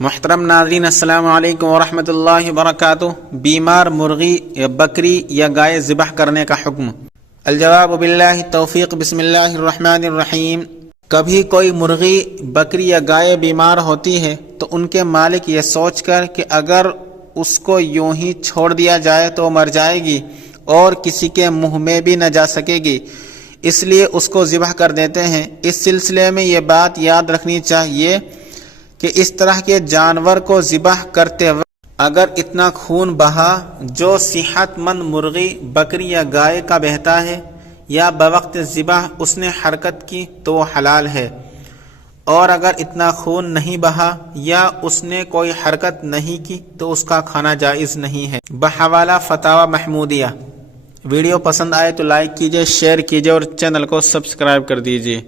محترم ناظرین السلام علیکم ورحمۃ اللہ وبرکاتہ۔ بیمار مرغی یا بکری یا گائے ذبح کرنے کا حکم۔ الجواب باللہ توفیق۔ بسم اللہ الرحمن الرحیم۔ کبھی کوئی مرغی بکری یا گائے بیمار ہوتی ہے تو ان کے مالک یہ سوچ کر کہ اگر اس کو یوں ہی چھوڑ دیا جائے تو مر جائے گی اور کسی کے منہ میں بھی نہ جا سکے گی، اس لیے اس کو ذبح کر دیتے ہیں۔ اس سلسلے میں یہ بات یاد رکھنی چاہیے کہ اس طرح کے جانور کو ذبح کرتے وقت اگر اتنا خون بہا جو صحت مند مرغی بکری یا گائے کا بہتا ہے یا بوقت ذبح اس نے حرکت کی تو وہ حلال ہے، اور اگر اتنا خون نہیں بہا یا اس نے کوئی حرکت نہیں کی تو اس کا کھانا جائز نہیں ہے۔ بحوالہ فتاوی محمودیہ۔ ویڈیو پسند آئے تو لائک کیجئے، شیئر کیجئے اور چینل کو سبسکرائب کر دیجئے۔